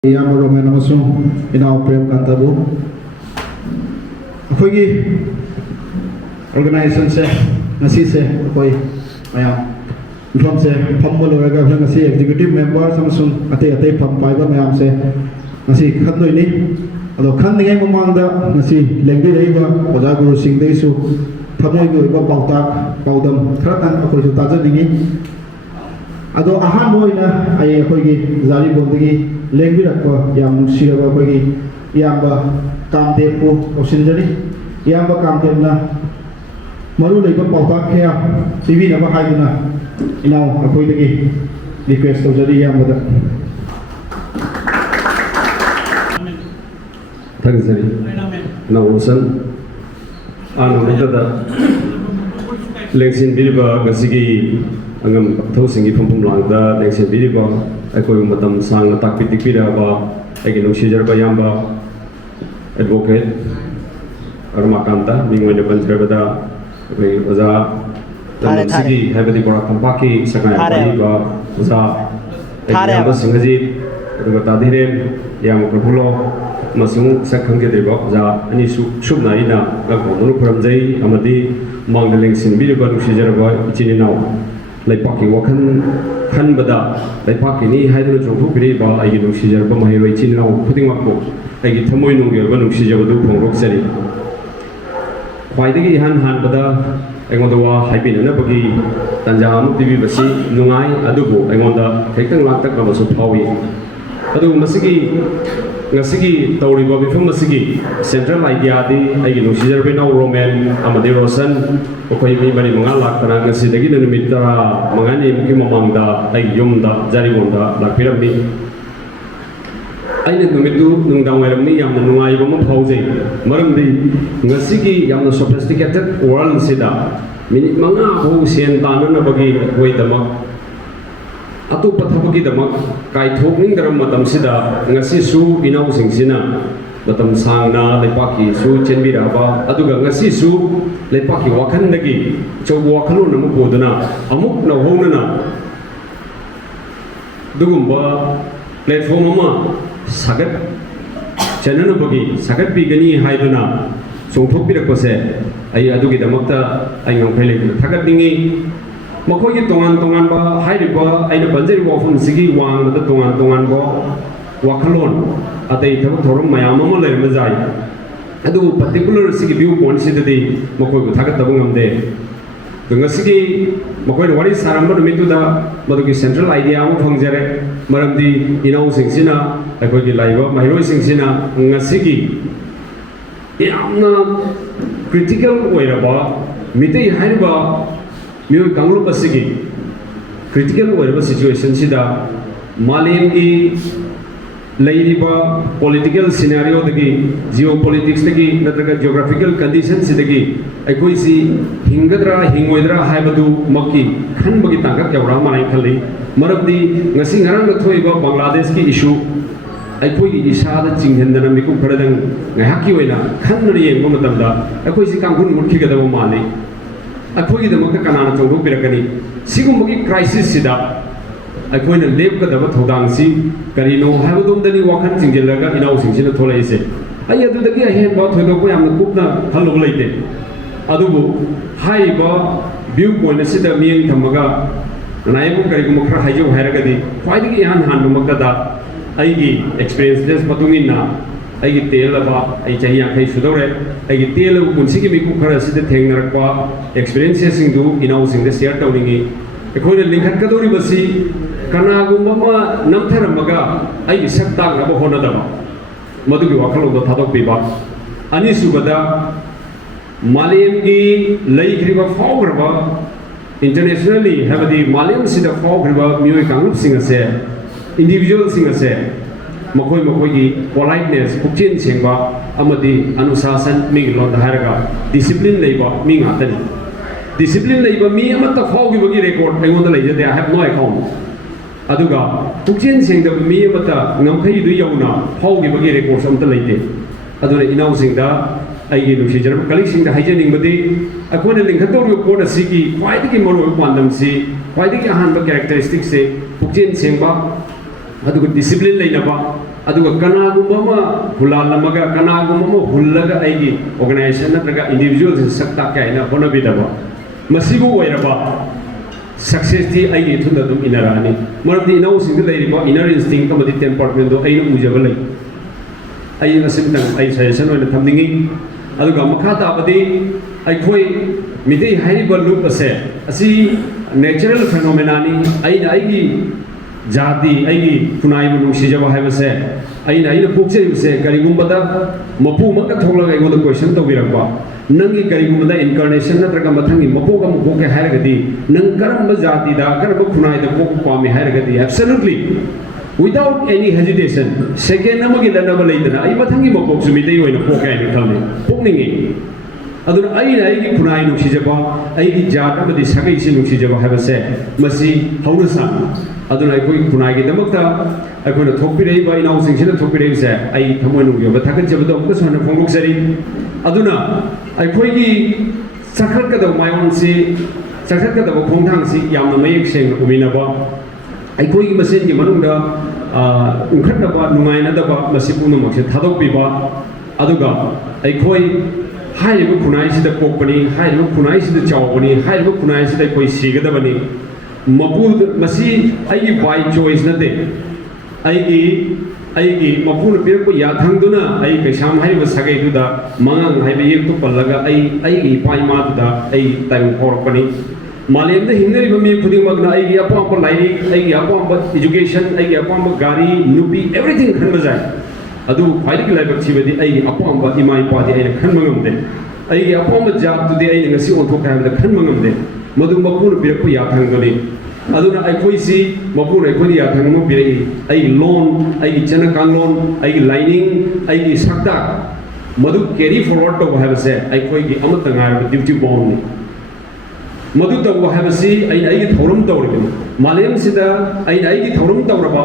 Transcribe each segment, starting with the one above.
Eyamba Roman amasung inaw prem kantabu akogi organization se ngasi se akoi mayam from se phammol raga ngasi executive members amasung ate pham paiba mayam se ngasi khandoi ni ado khandingai mamangda ngasi lengbi reiba oja guru sing dei su thamoi gi oiba paodam khara tan akoi su tajadingi ado ahan moina ai akogi zari bondigi lengbi rakwa yam siraba akogi Eyamba Kamdev ko osinjari Eyamba Kamdev na maru leiba paodam kya TV na ba haiduna inaw akoi dagi request to jari Eyamba da Thanksari na urusan anu da leksin biriba gasigi angam thosingi phum langda leksin biriba akoi matam sang tak pitik pira ba agi nung sijar ba Eyamba advocate armakanta mingwene banjrabada akoi oza sigi habadi bora kampaki sakai ba oza Eyamba singaji aduga tadire yang perpulo masung sakhang ke deba ja ani subna ina ga kono pramjai amadi mangdaleng sinbiri ba sijar ba ichini naw laipaki wakhan khanbada laipaki ni haiduna jongthu piri ba ai gi sijar ba mai roi ichini naw khuding makko ai gi thamoi nungel ba sijar ba du phongrok sari khwaidagi han bada aingonda wa haibin na bagi tanjam tv basi nungai adubu aingonda thekang laktak ba so phawi adu masigi ngasigi tawriba bifum masigi central idea di aigi nusijar bina roman amadi rosan okoi mi bani mangal lakana ngasi dagi numit tara mangani muki mamangda ai yumda jari bonda lakpiramni aina numitu nungdang weramni yamna nungai bama phaujai maramdi ngasigi yamna sophisticated world sida minit manga ho sen tanana bagi koi damak atu pathabagi damak kai thokning daram matam sida ngasi su inaw singsina matam sangna lepaki su chenbira ba aduga ngasi su lepaki wakhan dagi chobu wakhanu namu boduna amuk na honana dugumba platform ama sagat chanana bagi sagat bigani haiduna songthok birakose ai adugi damakta ai ngangphele thagat dingi makhoi tongan ba hairiba aina banjari wafum sigi wang da tongan bo wakhalon atai thab thorum mayam ama le mazai adu particular sigi view point sidadi makhoi bu thagat tabung amde tunga sigi makhoi wari saramba mitu da madugi central idea am phangjare maramdi inaw singsina akoi gi laiba mairoi singsina ngasigi yamna critical oiraba mitei hairiba Miu kanglu pasigi critical oiba situation sida malem gi leiriba political scenario dagi geopolitics dagi natraga geographical conditions dagi aikoi si hingadra hingoidra haibadu makki khanbagi tangak yawra manai khali marabdi ngasi ngarang thoiba Bangladesh ki issue aikoi gi isada chinghendana miku pharadang ngahaki oina khanri yengba matamda aikoi si kanggun murki gadaba mali अखोई दमक कनाना चौदो पिरकनी सिगुमगी crisis सिदा अखोइना लेपकदब थौदांगसी करिनो हाबदोमदनी वाखन चिंगेलगा इनाउ सिंगसिना थोलाइसे आई अदुदगी अहेन बा थोइदोको यामना कुपना हल्लोग लैते अदुबु हाइबा view point सिदा मियंग थमगा नायबु करिगुम खरा हाइजो हायरगदी ख्वाइदगी हान बमकदा आइगी experiences मतुंगिना आइगी तेलबा आई चाहिया खै सुदौरे आइगी तेल पुनसिगी मिकु खरा सिदा थेंगनरकवा एक्सपीरियंसेस सिंगदु इनाउ सिंगदे शेयर तौनिंगी एखोइना लिंखटकदौरि बसी कनागुम्बमा नमथरमगा आइगी सक्तागनबा होनदबा मदुगी वाखलोंदो थादोकपिबा अनिसुबदा मालेमगी लैग्रिबा फावग्रबा इंटरनेशनली हाबदी मालेम सिदा फावग्रबा मियोय कांगुप सिंगसे इंडिविजुअल सिंगसे मखोई की पोलाइटनेस पुक्चेन सेंबा अमदी अनुशासन मिंगलोन हारगा डिसिप्लिन लेबा मिंगातनी डिसिप्लिन लेबा मी अमता फावगिबगी रेकॉर्ड आइगोंदा लेजदे आई हैव नो अकाउंट अदुगा पुक्चेन सेंदा मी अमता ngамखै दु यौना फावगिबगी रेकॉर्ड समता लेते अदुना इनाउ सिंगदा आइगे नुसिजर कलिसिंगदा हाइजनिंगबदी अकोना लिंखतौरि कोड असिगी ख्वाइदगी मरो पांदमसी ख्वाइदगी अहानबा कैरेक्टरिस्टिक्स से पुक्चेन सेंबा discipline lainaba aduga kanagumba ma hulalamaga kanagumba ma hullaga aigi organization natraga individuals sakta kaina honabidaba masibu oiraba success ti aigi thunda dum inarani mardi inau single leiriba inner instinct kamadi temperament do aina ujaba lai ai asimtang ai suggestion oina thamningi aduga makha tabadi ai khoi midei hairiba loop ase asi natural phenomena ni aina aigi jati aigi kunai bu nungsijaba haibase aina pokchebse karigumba mapu maka thoglaga igoda question tawbirakba nangi karigumba incarnation natraga mathangi mapoga mupoke hairagadi nang karamba jati da karamba kunai da pok pami hairagadi absolutely without any hesitation second amagi lanaba leidana ai mathangi mapok sumidei oina poke ai khalne pokningi aduna aigi kunai nungsijaba aigi jat amadi sagai si nungsijaba haibase masi haunasa aduna ai koi kunai gi damakta ai koi na thokpirei ba inau singsina thokpirei se ai thamoi nu yoba thakan jabado amka sona phonglok sari aduna ai koi gi sakhar ka da mayon si sakhar ka da khongthang si yamna mayek seng uminaba ai koi gi masen gi manungda unkhatna ba nungaina da ba masi punu makse thadok biba aduga ai koi hairiba kunai sida pokpani hairiba kunai sida chawpani hairiba kunai sida koi sigadabani mapu masi aigi by choice nate aigi mapu na pirko yathangduna ai kaisam haiba sagai duda mangang haiba yektu pallaga aigi pai ma duda ai time porpani malemda hingnari bami khuding magna aigi apamba lairi aigi apamba education aigi apamba gari nupi everything khanba jai adu khwaidi laibak chibadi aigi apamba imai padi aina khanba ngamde aigi apamba jat tudi aina ngasi onthok haibda khanba ngamde madu mapu na pirko yathangduni aduna aikoi si mapu aikoi yathang mo pirei ai loan ai chana kan loan ai lining ai sakta madu carry forward to habase aikoi gi amatanga duty bound ni madu to habase ai thorum tawri malem sida ai gi thorum tawraba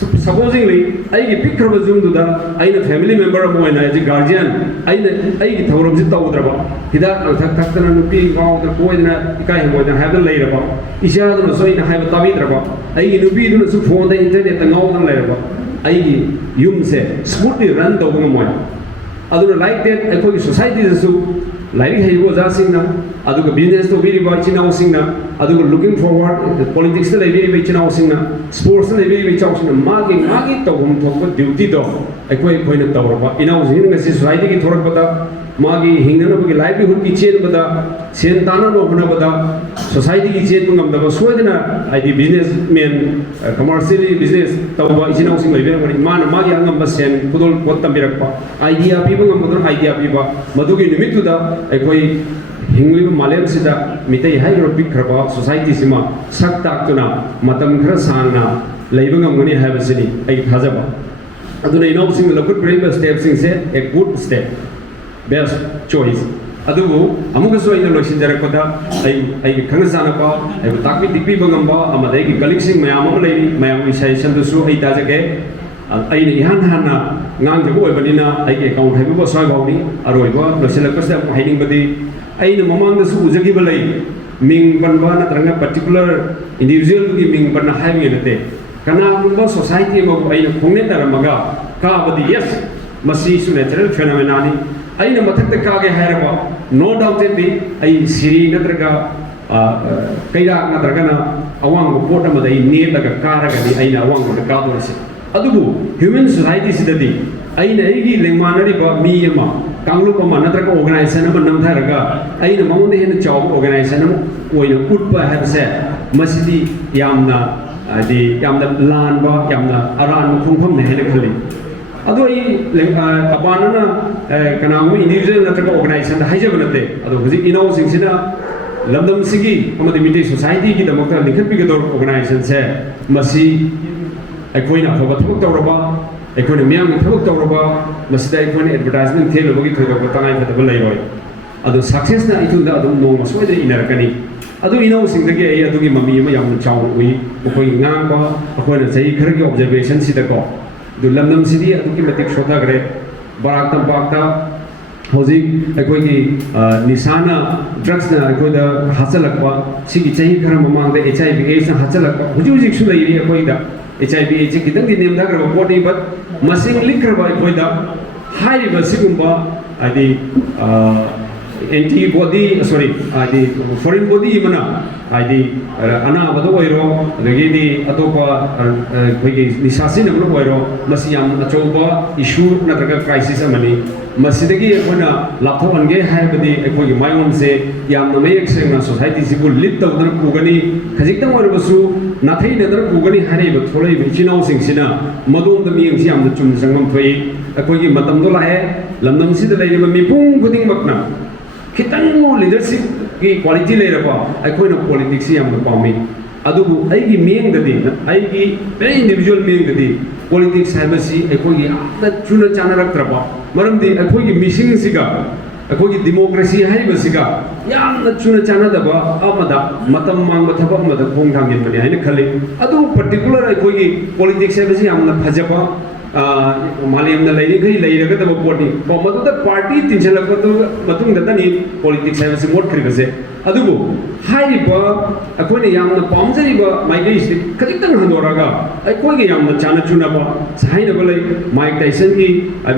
supposingly ai gi pikraba zum duda ai family member mo na ji guardian ai gi thorum ji tawdraba hida thak thak tana nupi gaw da koina ikai mo da habda leiraba isha da so ina haiba tabidraba ai gi nupi du su phone da internet ngaw da leiraba ai gi yum se smoothly run to mo aduna like that ai gi society su like haibo za singna aduga business to biri ba china singna aduga looking forward politics to biri ba china singna sports to biri ba chau singna magi to hum thok duty do ai na tawraba ina using ngasi society ki thorak bata magi hingna no ki livelihood ki chain bata sen tana no hona bata society ki chain ngam da soidna ai di businessman commercially business tawba china sing lai bera man magi angam ba sen kudol pottam birakpa idea piba ngam modon idea piba madugi nimitu da ai hingliba malem sida mitai hairo bikraba society sima sakta tuna matam khara sangna leiba ngamgani habasini ai thajaba aduna inau sing lakut brave step sing se a good step best choice adubu amuga so ina losin jarakota ai khangzana ba ai takbi dikbi bangamba amadai gi colleague sing mayam am leiri mayam session du su ai tajage ai ni han hana ngang jago oibanina ai ge account haibu ba soi bauni aroiba losilakos da hiding badi aina mamang da su ujagi balai ming banba na tranga particular individual gi ming banna haibi nate kana gumba society ma aina khongne taramaga ka badi yes masi su natural phenomena ni aina mathak ta ka ge hairaba no doubt be ai siri natraga kaira natraga na awang ko pota ma dai ne daga karaga di aina awang ko ka do se adubu human society sidadi aina igi lengmanari ba mi ma kanglup ama natraga organization ama namtharaga aina maunde hen chaw organization ama oina utpa habse masidi yamna lan ba yamna aran khumpham ne hen khali ado ai abanana kanamu individual natraga organization da haijabanate ado huji inau singsina lamdam sigi amadi miti society ki damakta likhat bigador organization se masi aikoina phaba thok tawraba aikoina miyam thok tawraba masida aikoina advertisement thelo bagi thoda tangai phata lairoi ado success na itunda ado no soide inarakani ado inau singdagi ai ado gi mami ma yam chaw ui koi ngang ba akoina sei khar gi observation sida ko du lamdam sidi ado ki matik shoda gre barak tam bakta hoji akoi gi nisana drugs na akoi da hasalakwa sigi chai khara mamang da HIV AIDS na hasalakwa huji su lai akoi da HIV ꯁꯤ ꯈꯤꯇꯪꯗꯤ ꯅꯦꯝꯊꯈ꯭ꯔꯕ ꯄꯣꯠꯅꯤ but ꯃꯁꯤꯡ ꯂꯤꯛꯈ꯭ꯔꯕ ꯑꯩꯈꯣꯏꯗ ꯍꯥꯏꯔꯤꯕ ꯁꯤꯒꯨꯝꯕ ꯍꯥꯏꯗꯤ antibody ꯁꯣꯔꯤ ꯍꯥꯏꯗꯤ foreign body ꯑꯃꯅ ꯍꯥꯏꯗꯤ ꯑꯅꯥꯕꯗ ꯑꯣꯏꯔꯣ ꯑꯗꯒꯤꯗꯤ ꯑꯇꯣꯞꯄ ꯑꯩꯈꯣꯏꯒꯤ ꯅꯤꯁꯥ ꯁꯤꯖꯤꯟꯅꯕꯗ ꯑꯣꯏꯔꯣ ꯃꯁꯤ ꯌꯥꯝ ꯑꯆꯧꯕ ꯏꯁꯨ ꯅꯠꯇ꯭ꯔꯒ ꯀ꯭ꯔꯥꯏꯁꯤꯁ ꯑꯃꯅꯤ ꯃꯁꯤꯗꯒꯤ ꯑꯩꯈꯣꯏꯅ ꯂꯥꯞꯊꯣꯛꯍꯟꯒꯦ ꯍꯥꯏꯕꯗꯤ ꯑꯩꯈꯣꯏꯒꯤ ꯃꯥꯏꯌꯣꯟꯁꯦ ꯌꯥꯝꯅ ꯃꯌꯦꯛ ꯁꯦꯡꯅ ꯁꯣꯁꯥꯏꯇꯤꯁꯤꯕꯨ ꯂꯤꯗ ꯇꯧꯗꯨꯅ ꯄꯨꯒꯅꯤ ꯈꯖꯤꯛꯇꯪ ꯑꯣꯏꯔꯕꯁꯨ ꯅꯥꯊꯩꯅꯗꯅ ꯄꯨꯒꯅꯤ ꯍꯥꯏꯔꯤꯕ ꯊꯣꯛꯂꯛꯏꯕ ꯏꯆꯤꯜ ꯏꯅꯥꯎꯁꯤꯡꯁꯤꯅ ꯃꯗꯣꯝꯗ ꯃꯤꯠꯌꯦꯡꯁꯤ ꯌꯥꯝꯅ ꯆꯨꯝꯅ ꯆꯪꯐꯝ ꯊꯣꯛꯏ ꯑꯩꯈꯣꯏꯒꯤ ꯃꯇꯝꯗꯣ ꯂꯥꯛꯑꯦ ꯂꯝꯗꯝꯁꯤꯗ ꯂꯩꯔꯤꯕ ꯃꯤꯄꯨꯝ ꯈꯨꯗꯤꯡꯃꯛꯅ ꯈꯤꯇꯪ ꯂꯤꯗꯔꯁꯤꯞꯀꯤ ꯀ꯭ꯋꯥꯂꯤꯇꯤ ꯂꯩꯔꯕ ꯑꯩꯈꯣꯏꯅ ꯄꯣꯂꯤꯇꯤꯛꯁꯁꯤ ꯌꯥꯝꯅ ꯄꯥꯝꯃꯤ ꯑꯗꯨꯕꯨ ꯑꯩꯒꯤ ꯃꯤꯠꯌꯦꯡꯗꯗꯤ ꯑꯩꯒꯤ ꯚꯦꯔꯤ ꯏꯟꯗꯤꯕꯤꯖꯨꯋꯦꯜ ꯃꯤꯠꯌꯦꯡꯗꯗꯤ ꯄꯣꯂꯤꯇꯤꯛꯁ ꯍꯥꯏꯕꯁꯤ ꯑꯩꯈꯣꯏꯒꯤ ꯌꯥꯝꯅ ꯆꯨꯅ ꯆꯥꯟꯅꯔꯛꯇ꯭ꯔꯕ ꯃꯔꯝꯗꯤ ꯑꯩꯈꯣꯏꯒꯤ ꯃꯤꯁꯤꯡꯁꯤꯒ ꯑꯩꯈꯣꯏꯒꯤ ꯗꯤꯃꯣꯀ꯭ꯔꯦꯁꯤ ꯍꯥꯏꯕꯁꯤꯒ ꯌꯥꯝꯅ ꯆꯨꯅ ꯆꯥꯟꯅꯗꯕ ꯑꯃꯗ ꯃꯇꯝ ꯃꯥꯡꯕ ꯊꯕꯛ ꯑꯃꯗ ꯈꯣꯡ ꯊꯥꯡꯖꯤꯟꯕꯅꯤ ꯍꯥꯏꯅ ꯈꯜꯂꯤ ꯑꯗꯨꯕꯨ ꯄꯔꯇꯤꯀꯨꯂꯔ ꯑꯩꯈꯣꯏꯒꯤ ꯄꯣꯂꯤꯇꯤꯛꯁ ꯍꯥꯏꯕꯁꯤ ꯌꯥꯝꯅ ꯐꯖꯕ ꯃꯥꯂꯦꯝꯗ ꯂꯩꯔꯤꯈꯩ ꯂꯩꯔꯒꯗꯕ ꯄꯣꯠꯅꯤ ꯃꯗꯨꯗ ꯄꯥꯔꯇꯤ ꯇꯤꯟꯁꯤꯜꯂꯛꯄ ꯃꯇꯨꯡꯗꯇꯅꯤ ꯄꯣꯂꯤꯇꯤꯛꯁ ꯍꯥꯏꯕꯁꯤ ꯃꯣꯠꯈ꯭ꯔꯤꯕꯁꯦ ꯑꯗꯨꯕꯨ ꯍꯥꯏꯔꯤꯕ ꯑꯩꯈꯣꯏꯅ ꯌꯥꯝꯅ ꯄꯥꯝꯖꯔꯤꯕ ꯃꯥꯏꯀꯩꯁꯤ ꯈꯖꯤꯛꯇꯪ ꯍꯟꯗꯣꯔꯛꯑꯒ ꯑꯩꯈꯣꯏꯒ ꯌꯥꯝꯅ ꯆꯥꯟꯅ ꯆꯨꯅꯕ ꯍꯥꯏꯅꯕ ꯂꯩ ꯃꯥꯏꯛ ꯇꯥꯏꯁꯟꯒꯤ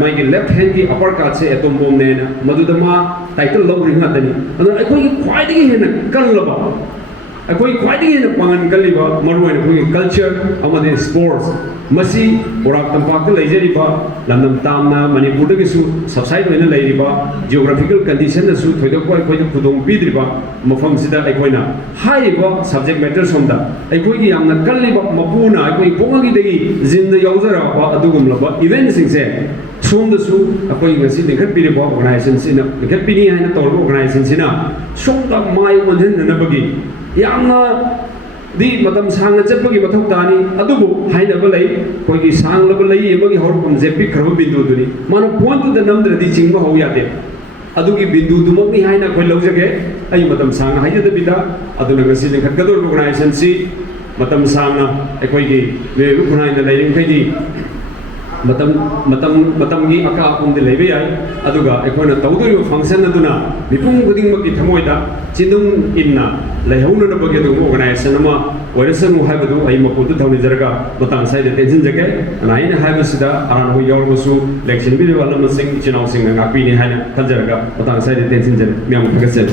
ꯃꯥꯒꯤ ꯂꯦꯐ ꯍꯦꯟꯒꯤ ꯑꯄꯔ ꯀꯥꯠꯁꯦ ꯑꯦꯇꯣꯝ ꯕꯣꯝꯅꯦꯅ ꯃꯗꯨꯗ ꯃꯥ ꯇꯥꯏꯇꯜ ꯂꯧꯔꯤ ꯉꯥꯛꯇꯅꯤ ꯑꯗꯨꯅ ꯑꯩꯈꯣꯏꯒꯤ ꯈ꯭ꯋꯥꯏꯗꯒꯤ ꯍꯦꯟꯅ ꯀꯜꯂꯕ ꯑꯩꯈꯣꯏ ꯈ꯭ꯋꯥꯏꯗꯒꯤ ꯍꯦꯟꯅ ꯄꯥꯡꯒꯟ ꯀꯜꯂꯤꯕ ꯃꯔꯨꯑꯣꯏꯅ ꯑꯩꯈꯣꯏꯒꯤ ꯀꯜꯆꯔ ꯑꯃꯗꯤ ꯁ꯭ꯄꯣꯔꯠꯁ ꯃꯁꯤ ꯕꯣꯔꯥꯛ ꯇꯝꯄꯥꯛꯇ ꯂꯩꯖꯔꯤꯕ ꯂꯝꯗꯝ ꯇꯥꯝꯅ ꯃꯅꯤꯄꯨꯔꯗꯒꯤꯁꯨ ꯁꯕꯁꯥꯏꯠ ꯑꯣꯏꯅ ꯂꯩꯔꯤꯕ ꯖꯤꯑꯣꯒ꯭ꯔꯥꯐꯤꯀꯦꯜ ꯀꯟꯗꯤꯁꯟꯗꯁꯨ ꯊꯣꯏꯗꯣꯛꯄ ꯑꯩꯈꯣꯏꯗ ꯈꯨꯗꯣꯡ ꯄꯤꯗ꯭ꯔꯤꯕ ꯃꯐꯝꯁꯤꯗ ꯑꯩꯈꯣꯏꯅ ꯍꯥꯏꯔꯤꯕ ꯁꯕꯖꯦꯛ ꯃꯦꯇꯔ ꯁꯣꯝꯗ ꯑꯩꯈꯣꯏꯒꯤ ꯌꯥꯝꯅ ꯀꯜꯂꯤꯕ ꯃꯄꯨꯅ ꯑꯩꯈꯣꯏ ꯄꯣꯛꯉꯩꯗꯒꯤ ꯖꯤꯟꯗ ꯌꯥꯎꯖꯔꯛꯄ ꯑꯗꯨꯒꯨꯝꯂꯕ ꯏꯚꯦꯟꯁꯤꯡꯁꯦ ꯁꯣꯝꯗꯁꯨ ꯑꯩꯈꯣꯏ ꯉꯁꯤ ꯂꯤꯡꯈꯠꯄꯤꯔꯤꯕ ꯑꯣꯔꯒꯅꯥꯏꯖꯦꯁꯟꯁꯤꯅ ꯂꯤꯡꯈꯠꯄꯤꯅꯤ ꯍꯥꯏꯅ ꯇꯧꯔꯤꯕ ꯑꯣꯔꯒꯅꯥꯏꯖꯦꯁꯟꯁꯤꯅ ꯁꯣꯝꯗ ꯃꯥꯏ ꯑꯣꯟꯁꯤꯟꯅꯅꯕꯒꯤ ꯌꯥꯝꯅ ꯗꯤ matam sangna chapagi mathau tani adubu hainaba lai koigi sanglaba lai emagi horpum jepi khrabu bindu duni mana point to the namdra di chingba hau yate adugi bindu dumok ni haina koi laujage ai matam sangna haijada bida aduna ngasi le khatgador organization si matam sangna koigi le rukunai na lai ringkhaidi matam gi aka umde lebe yai aduga ekona tawdoi function aduna mipum guding maki thamoida chindum inna laihona na bagi adu organization ama oirasanu haibadu ai mapudu thawni jaraga matang sai de tension jage anaina haibasida aran ho yorbosu election bi wala masing chinau sing ngakpi ni haina khanjaraga matang sai de tension jage myam thagasen